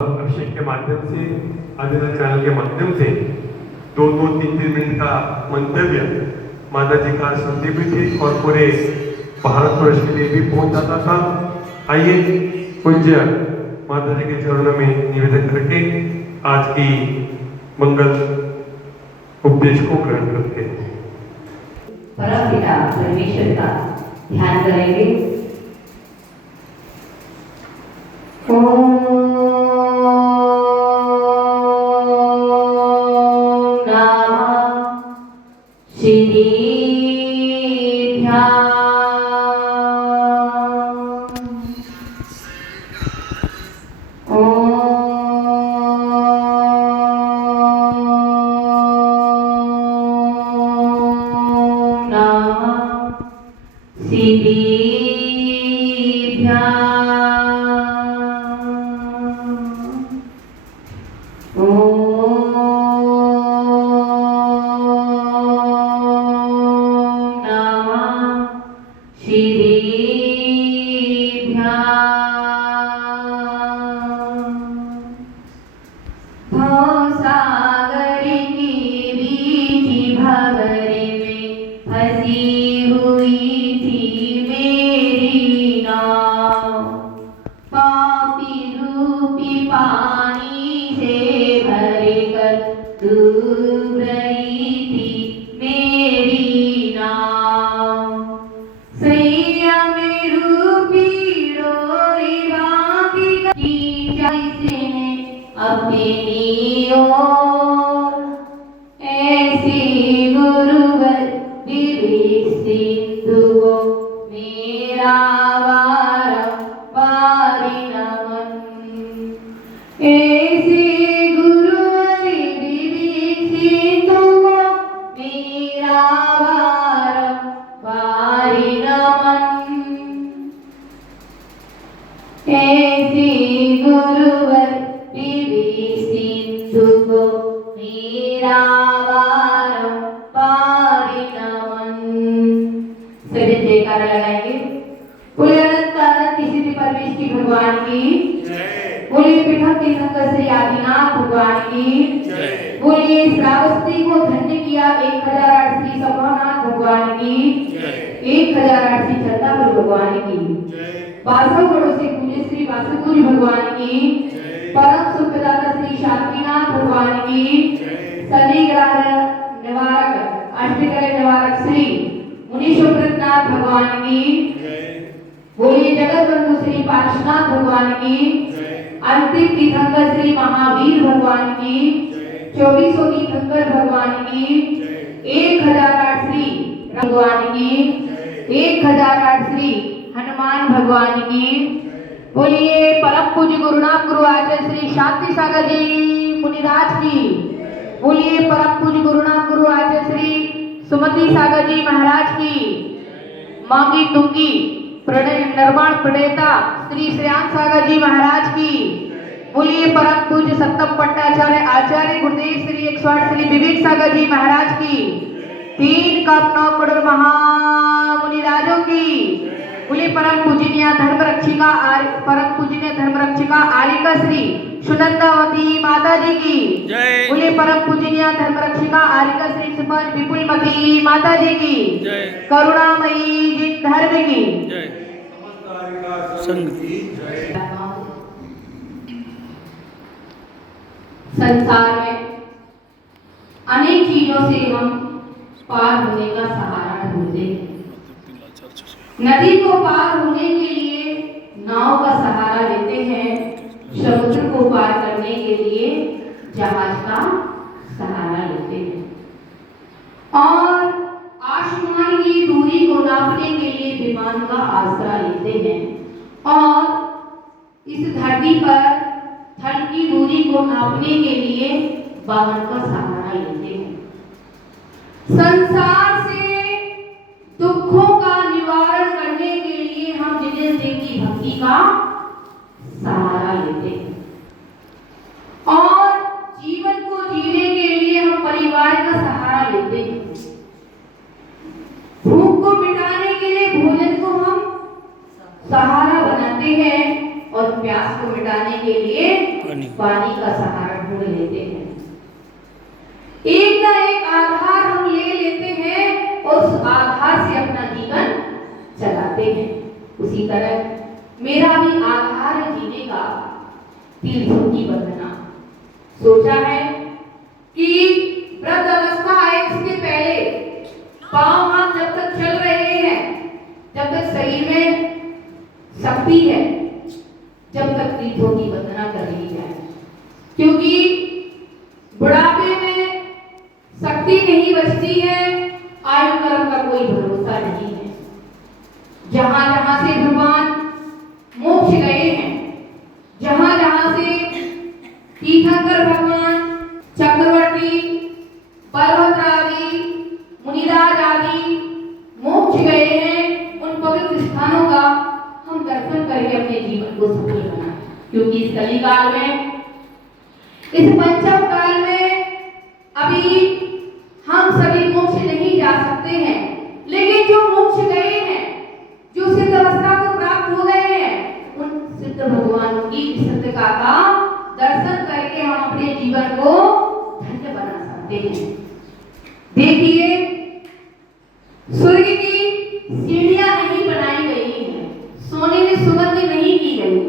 अभिषेक के माध्यम से, आदिना चैनल के माध्यम से 2-2, 3-3 मिनट का मंतव्य माता जी का सुनते भी थे और पूरे भारतवर्ष के लिए भी पहुंच जाता था। आइए पूज्य माता जी के चरणों में निवेदन करके आज की मंगल उपदेश को ग्रहण करते हैं। परमपिता परमेश्वर का ध्यान करेंगे। ओम नमः शिवाय। बोलिए पीठक के शंकर श्री आदिनाथ भगवान की। बोलिए श्रावस्ती को धन्य किया 1008 श्री सभानाथ भगवान की। 1008 श्री छत्तापुर भगवान की। 62 गढ़ों से पूज्य श्री वासुदेव भगवान की। परम सुखदाता श्री शांतिनाथ भगवान की। शनि ग्रह निवारक अष्टग्रह निवारक श्री मुनीश्वरनाथ भगवान की। बोलिए जगत बंधु श्री पार्श्वनाथ भगवान की। अंतिम तीर्थंकर श्री महावीर भगवान की। 24 तीर्थंकर भगवान की। 1008 श्री भगवान की। 1008 श्री हनुमान भगवान की। बोलिए परम पूज्य गुरुनाथ गुरु आचार्य श्री शांति सागर जी मुनिराज की। बोलिए परम पूज्य गुरुनाथ गुरु आचार्य श्री सुमति सागर जी महाराज की। मांगी तुंगी निर्माण प्रणेता श्री श्रेयांश सागर जी महाराज की। बोलिए परम पूज्य सप्तम पट्टाचार्य आचार्य गुरुदेव श्री 108 श्री विवेक सागर जी महाराज की। 3 कप 9 करोड़ महामुनिराजों की। बोलिए परम पूजनीय धर्म रक्षिका आलिका श्री सुनंदावती माता जी की। बोलिए परम पूजनीय धर्म रक्षिका आलिका श्री सुमन विपुलमती माता जी की। करुणामयी जिन धर्म की। संसार में अनेक चीजों से हम पार होने का सहारा ढूंढते हैं। नदी को पार होने के लिए नाव का सहारा लेते हैं। समुद्र को पार करने के लिए जहाज का सहारा लेते हैं और आसमान की दूरी को नापने के लिए विमान का आसरा लेते हैं और इस धरती पर थल की दूरी को नापने के लिए वाहन का सहारा लेते हैं। संसार से दुखों का निवारण करने के लिए हम जिनेन्द्र देव की भक्ति का सहारा लेते हैं और जीवन को जीने के लिए हम परिवार का सहारा लेते हैं। भूख को मिटाने के लिए भोजन को हम सहारा बनाते हैं और प्यास को मिटाने के लिए पानी का सहारा ढूंढ लेते हैं, एक ना एक आधार हम ले लेते हैं और उस आधार से अपना जीवन चलाते हैं। उसी तरह मेरा भी आधार है जीने का तीर्थों की वंदना। सोचा है कि वृद्ध अवस्था आए उसके पहले पांव हाथ जब तक चल रहे हैं, जब तक शरीर में शक्ति है, जब तक तीर्थों की वंदना कर ली जाए, क्योंकि बुढ़ापे में शक्ति नहीं बचती है, आयु कर्म का कोई भरोसा नहीं है। जहां जहां से भगवान मोक्ष गए हैं, जहां जहां से तीर्थंकर भगवान, चक्रवर्ती, बलभद्र आदि, मुनिराज आदि मोक्ष गए हैं, उन पवित्र स्थानों का हम दर्शन करके अपने जीवन को सफल बनाएं। क्योंकि इस कलिकाल में, इस पंचम काल में अभी हम सभी मोक्ष नहीं जा सकते हैं, लेकिन जो मोक्ष गए हैं, जो सिद्ध अवस्था को प्राप्त हो गए हैं, उन सिद्ध भगवानों की सिद्धता का दर्शन करके हम अपने जीवन को धन्य बना सकते हैं। देखिए, स्वर्ग की सीढ़ियां नहीं बनाई गई हैं, सोने में सुगंध नहीं की गई है।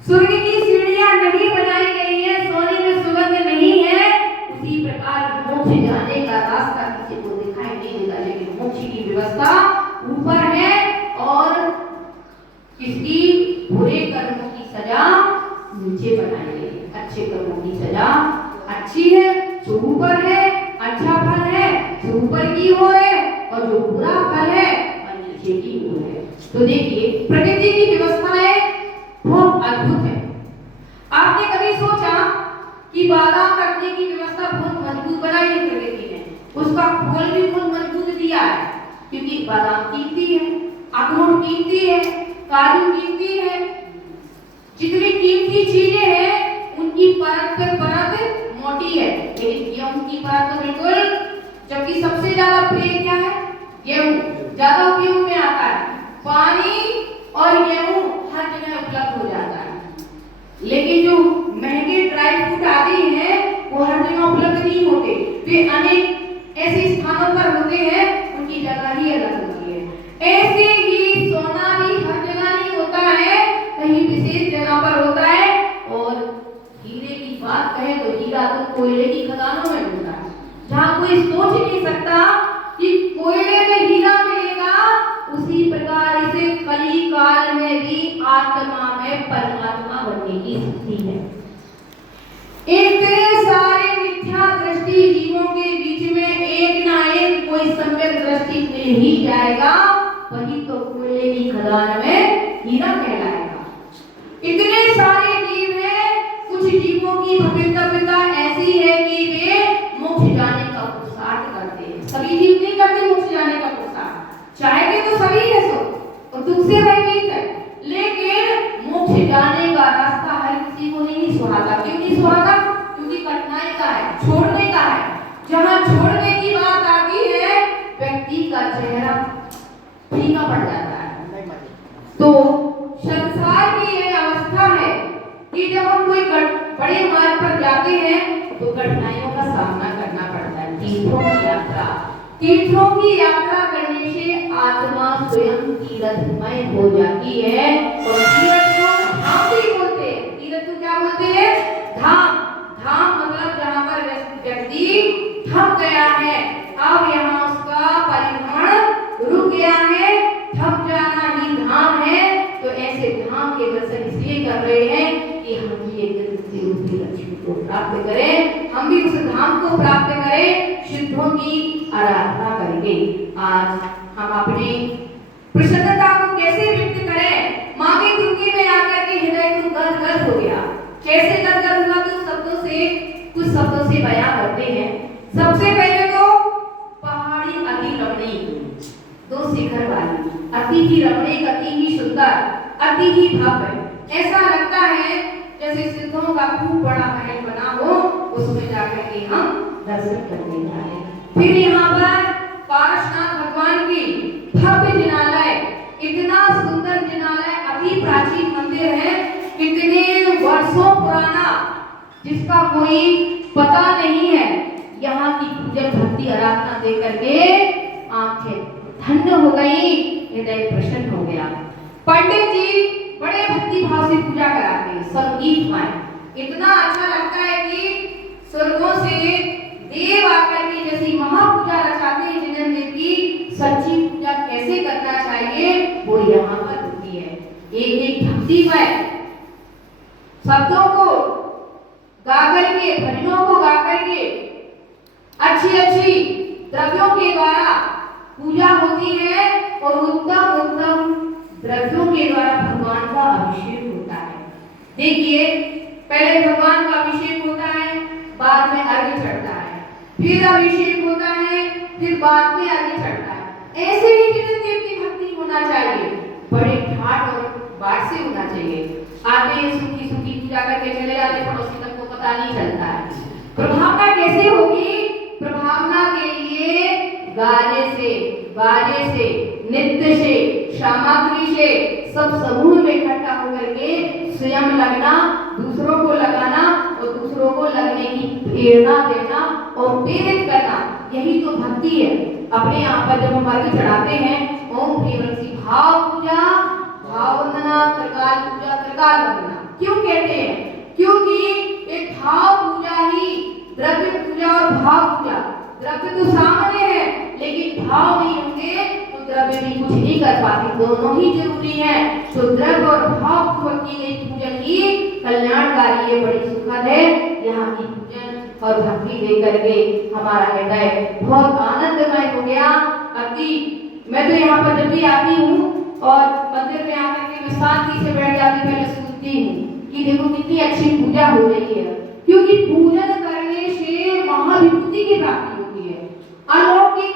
स्वर्ग की सीढ़ियां नहीं बनाई गई है, सोने में सुगंध नहीं है। उसी प्रकार मोक्ष जाने का रास्ता किसी को दिखाई नहीं देता, लेकिन मोक्ष की व्यवस्था ऊपर है और किसकी बुरे कर्मों की सजा नीचे बनाई गई है। अच्छे कर्मों की सजा अच्छी है, जो ऊपर है अच्छा फल है, जो ऊपर की ओर है, और जो बुरा फल है वह नीचे की ओर है। तो देखिए, प्रकृति की व्यवस्थाएं बहुत अद्भुत है। आपने कभी सोचा कि बादाम रखने की व्यवस्था बहुत मजबूत बनाई है प्रकृति ने, उसका खोल भी बहुत मजबूत दिया है, क्योंकि बादाम कीमती है, अखरोट कीमती है, काजू कीमती है। जितनी कीमती चीजें हैं उनकी परत पे परत मोटी है, लेकिन गेहूं की परत तो बिल्कुल, जबकि सबसे ज्यादा प्रिय क्या है? गेहूं ज्यादा उपयोग में आता है। पानी और गेहूं हर जगह उपलब्ध हो जाता है, लेकिन जो महंगे ड्राई फ्रूट आदि हैं वो हर जगह उपलब्ध नहीं होते। वे अनेक ऐसे स्थानों पर होते हैं, उनकी जगह ही अलग होती है। ऐसे ही सोना भी हर जगह नहीं होता है, कहीं विशेष जगह पर होता है। और हीरे की बात करें तो हीरा तो कोयले की खदानों में होता है, जहाँ कोई सोच नहीं सकता कि कोयले में हीरा मिलेगा। उसी प्रकार इसे कली काल में भी आत्मा में परमात्मा बनने की शक्ति है। इतने सारे मिथ्या दृष्टि जीवों के बीच में एक ना एक कोई सम्यक दृष्टि मिल ही जाएगा, वही तो कोयले की खदान में हीरा कहलाएगा। इतने सारे जीव हैं, कुछ जीवों की भविष्यता ऐसी है कि वे मोक्ष जाने का पुरुषार्थ करते हैं। सभी जीव नहीं करते मोक्ष जाने का पुरुषार्थ, चाहते तो सभी है सो, और दुख से भयभीत है, लेकिन मोक्ष जाने का रास्ता हर किसी को नहीं सुहाता। क्यों नहीं सुहाता? क्योंकि कठिनाई का है, छोड़ने का है। जहाँ छोड़ने की बात आती है, व्यक्ति का चेहरा फीका पड़ जाता है। तो संसार की यह अवस्था है कि जब हम कोई बड़े मार्ग पर जाते हैं तो कठिनाइयों का सामना करना पड़ता है। तीर्थों की यात्रा करने से आत्मा स्वयं तीर्थमय हो जाती है। और तीर्थ को धाम भी बोलते हैं। तीर्थ को क्या बोलते हैं? धाम। धाम मतलब जहाँ पर व्यक्ति थक गया है, अब यहाँ उसका परिभ्रमण रुक गया है, थक जाना ही धाम है। तो ऐसे धाम के दर्शन इसलिए कर रहे हैं कि हम भी एक लक्ष्मी को प्राप्त करें, हम भी उस धाम को प्राप्त करें, सिद्धों की आराधना करके। आज हम अपने प्रसन्नता को कैसे व्यक्त करें? माँ की कुंजी में आकर के हृदय तो गदगद हो गया। कैसे गदगद हुआ? तो शब्दों से, कुछ शब्दों से बयां करते हैं। सबसे पहले तो पहाड़ी अति रमणीक, दो शिखर वाली, अति ही रमणीक, अति ही सुंदर, अति ही भव्य। ऐसा लगता है जैसे सिद्धों का खूब बड़ा महल बना हो, उसमें जाकर के हम दर्शन करने जाए। फिर यहाँ पर पारसनाथ भगवान की भव्य जिनालय, इतना सुंदर जिनालय, अति प्राचीन मंदिर है कि कितने वर्षों पुराना, जिसका कोई पता नहीं है, यहाँ की पूजन भक्ति आराधना दे करके आंखें धन्य हो गई, हृदय प्रसन्न हो गया। पंडित जी बड़े भक्ति भाव से पूजा कराते हैं, संगीत में इतना अच्छा लगता है कि स्वर्गों से देव आकर के जैसी महापूजा रचाते हैं, जिन्हें देव की सच्ची पूजा कैसे करना चाहिए वो यहाँ पर होती है। एक एक भक्तिमय शब्दों को गाकर के, भजनों को गाकर के, अच्छी अच्छी द्रव्यों के द्वारा पूजा होती है और उत्तम उत्तम द्रव्यों के द्वारा भगवान का अभिषेक होता है। देखिए, पहले भगवान का अभिषेक होता है, बाद में अर्घ्य चढ़ता है, फिर अभिषेक होता है, फिर बाद में अर्घ्य चढ़ता है। ऐसे ही जितने देव की भक्ति होना चाहिए, बड़े ठाट और बाट से होना चाहिए। आते हैं सुखी सुखी पूजा करके चले जाते, पड़ोसी तक को पता नहीं चलता है। प्रभावना कैसे होगी? प्रभावना के लिए गाने से, बाजे से, नृत्य से, सामग्री से सब समूह में इकट्ठा होकर के स्वयं लगना, दूसरों को लगाना और दूसरों को लगने की प्रेरणा देना और प्रेरित करना, यही तो भक्ति है। अपने यहाँ पर जब हम अर्घ्य चढ़ाते हैं, ओम प्रियवंशी भाव पूजा, भाव वंदना, त्रिकाल पूजा, त्रिकाल वंदना क्यों कहते हैं? क्योंकि एक भाव पूजा ही द्रव्य पूजा और भाव पूजा, द्रव्य तो सामने है लेकिन भाव नहीं होंगे तो द्रव्य भी कुछ नहीं कर पाती, दोनों ही जरूरी है। तो द्रव्य और भाव पूर्वक की गई पूजन ही कल्याणकारी है, बड़ी सुखद है। यहाँ की पूजन और भक्ति दे करके हमारा हृदय बहुत आनंदमय हो गया। अति मैं तो यहाँ पर जब भी आती हूँ और मंदिर में आकर के मैं शांति से बैठ जाती, पहले सुनती हूँ कि देखो कितनी अच्छी पूजा हो रही है, क्योंकि पूजन करने से महाविभूति की प्राप्ति होती है। अलौकिक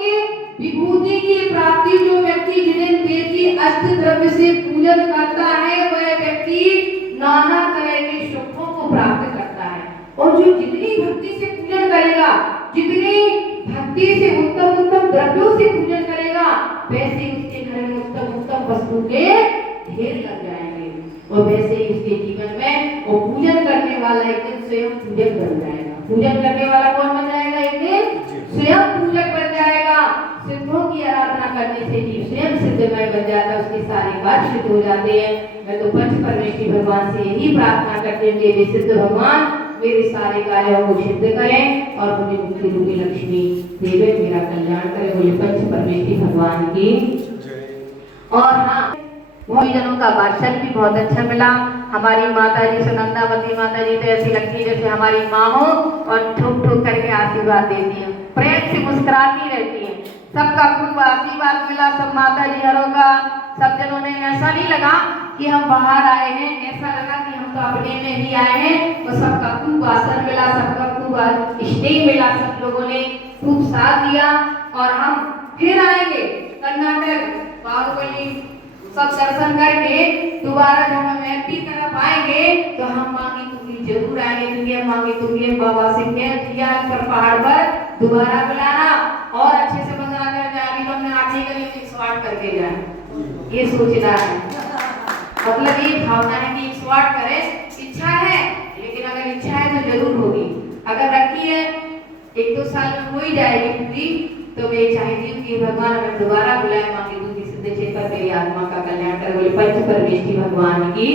विभूति की प्राप्ति जो व्यक्ति जिन्हें देव की अष्ट द्रव्य से पूजन करता है, वह व्यक्ति नाना तरह के सुखों को प्राप्त करता है। और जो जितनी भक्ति से पूजन करेगा, जितनी भक्ति से उत्तम उत्तम द्रव्यों से पूजन करेगा, वैसे उसके घर में उत्तम उत्तम वस्तु के ढेर लग जाएंगे और वैसे ही उसके जीवन में वो पूजन करने वाला एक दिन स्वयं पूजक बन जाएगा। पूजन करने वाला कौन बन जाएगा? एक दिन स्वयं पूजक बन जाएगा। सिद्धों की आराधना करने से जीव स्वयं सिद्धमय बन जाता है, उसके सारे कार्य सिद्ध हो जाते हैं। मैं तो पंच परमेश्वरी भगवान से यही प्रार्थना करते हैं कि सिद्ध भगवान मेरे सारे कार्यों को सिद्ध करें और मुझे मुक्ति रूपी लक्ष्मी देवे मेरा कल्याण करें। बोले पंच परमेश्वरी भगवान की। और हाँ, जनों का भाषण भी बहुत अच्छा मिला। हमारी माता जी सुनंदावती माता जी तो ऐसी लगती है जैसे हमारी माँ हो और ठुक ठुक करके आशीर्वाद देती है, प्रेम से मुस्कुराती रहती है। सबका खूब आशीर्वाद मिला, सब माता जी हरों का। सब जनों ने ऐसा नहीं लगा कि हम बाहर आए हैं, ऐसा लगा कि हम तो अपने में ही आए हैं। और सबका खूब आसन मिला, सबका खूब स्नेह मिला, सब लोगों ने खूब साथ दिया। और हम फिर आएंगे कर्नाटक, बाहुबली सब दर्शन करके दोबारा जब हम एमपी तरफ आएंगे तो हम मांगी तुंगी जरूर आएंगे, क्योंकि हम मांगी तुंगी बाबा से कह दिया पर पहाड़ पर दोबारा बुलाना और अच्छे से मजा करके अभी तो हमने आठवीं गली में 108 करके जाए, ये सोचना है। मतलब ये भावना है कि 108 करें, इच्छा है, लेकिन अगर इच्छा है तो जरूर होगी। अगर रखी है 1-2 साल में हो ही जाएगी पूरी, तो मैं चाहती हूँ कि भगवान हमें दोबारा बुलाए, मांगी तुंगी सिद्ध चेत पर मेरी आत्मा का कल्याण कर। बोले पंच परमेश्वरी भगवान की।